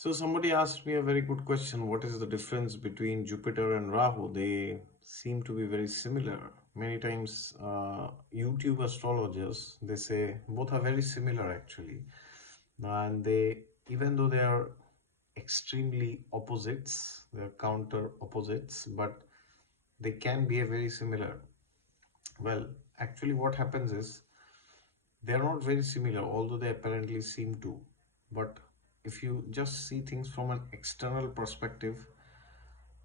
So somebody asked me a very good question. What is the difference between Jupiter and Rahu? They seem to be very similar. Many times, YouTube astrologers they say both are very similar actually, and they even though they are extremely opposites, they are counter opposites, but they can be a very similar. Well, actually, what happens is they are not very similar, although they apparently seem to. But if you just see things from an external perspective,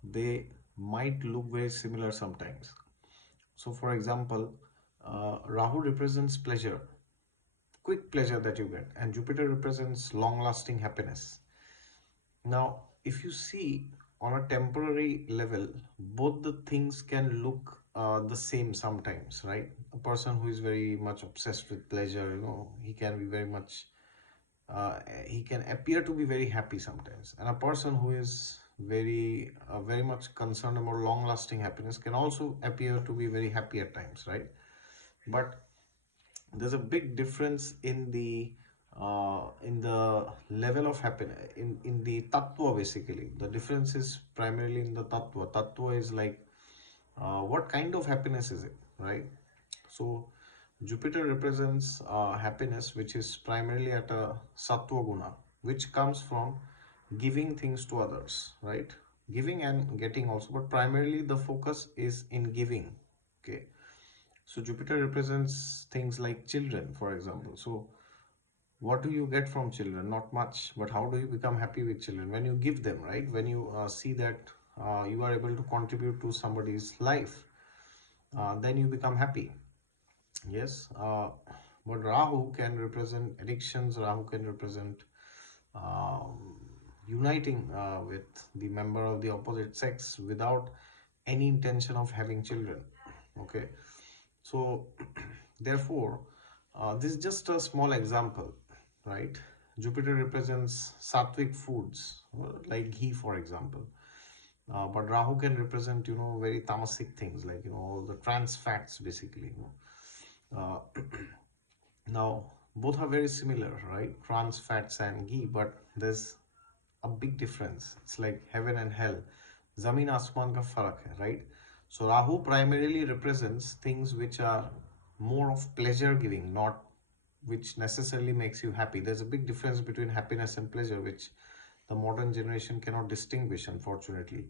they might look very similar sometimes. So, for example, Rahu represents pleasure, quick pleasure that you get, and Jupiter represents long lasting happiness. Now, if you see on a temporary level, both the things can look the same sometimes, right? A person who is very much obsessed with pleasure, he can be very much he can appear to be very happy sometimes, and a person who is very much concerned about long lasting happiness can also appear to be very happy at times, right? But there's a big difference in the level of happiness in the tattva. Basically, the difference is primarily in the tattva is like what kind of happiness is it, right? So Jupiter represents happiness, which is primarily at a sattva guna, which comes from giving things to others, right? Giving and getting also, but primarily the focus is in giving. Okay. So Jupiter represents things like children, for example. So what do you get from children? Not much, but how do you become happy with children? When you give them, right? When you see that you are able to contribute to somebody's life, then you become happy. Yes, but Rahu can represent addictions. Rahu can represent um, uniting with the member of the opposite sex without any intention of having children. Okay, so therefore, this is just a small example, right? Jupiter represents sattvic foods like ghee, for example. But Rahu can represent, very tamasic things like, all the trans fats basically. Uh, Now, both are very similar, right? Trans fats and ghee, but there's a big difference. It's like heaven and hell. Zameen asman ka farak hai, right? So Rahu primarily represents things which are more of pleasure giving, not which necessarily makes you happy. There's a big difference between happiness and pleasure, which the modern generation cannot distinguish, unfortunately.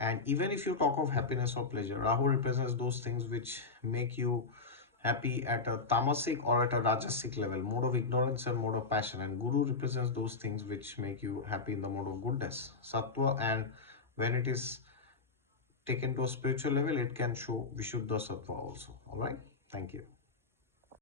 And even if you talk of happiness or pleasure, Rahu represents those things which make you happy at a tamasic or at a rajasic level, mode of ignorance and mode of passion. And Guru represents those things which make you happy in the mode of goodness, sattva. And when it is taken to a spiritual level, it can show Vishuddha sattva also. All right. Thank you.